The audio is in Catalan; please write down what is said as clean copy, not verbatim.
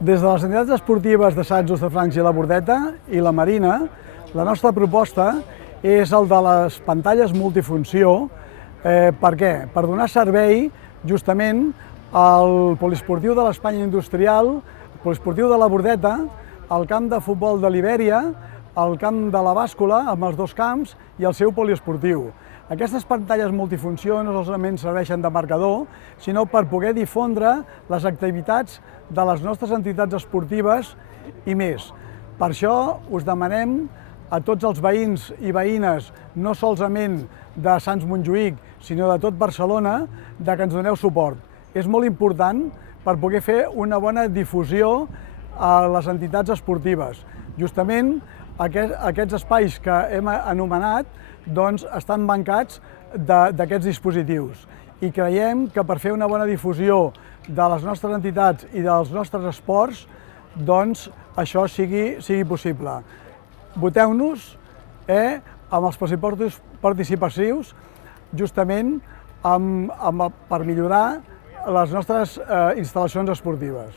Des de les entitats esportives de Sant Just de Francs i la Bordeta i la Marina, la nostra proposta és el de les pantalles multifunció. Per què? Per donar servei justament al poliesportiu de l'Espanya Industrial, al poliesportiu de la Bordeta, al camp de futbol de l'Ibèria, al camp de la Bàscula, amb els dos camps, i el seu poliesportiu. Aquestes pantalles multifunció no solament serveixen de marcador, sinó per poder difondre les activitats de les nostres entitats esportives i més. Per això us demanem a tots els veïns i veïnes, no solament de Sants Montjuïc, sinó de tot Barcelona, que ens doneu suport. És molt important per poder fer una bona difusió a les entitats esportives. Justament aquests espais que hem anomenat estan mancats d'aquests dispositius i creiem que per fer una bona difusió de les nostres entitats i dels nostres esports, això sigui possible. Voteu-nos amb els pressupostos participatius justament per millorar les nostres instal·lacions esportives.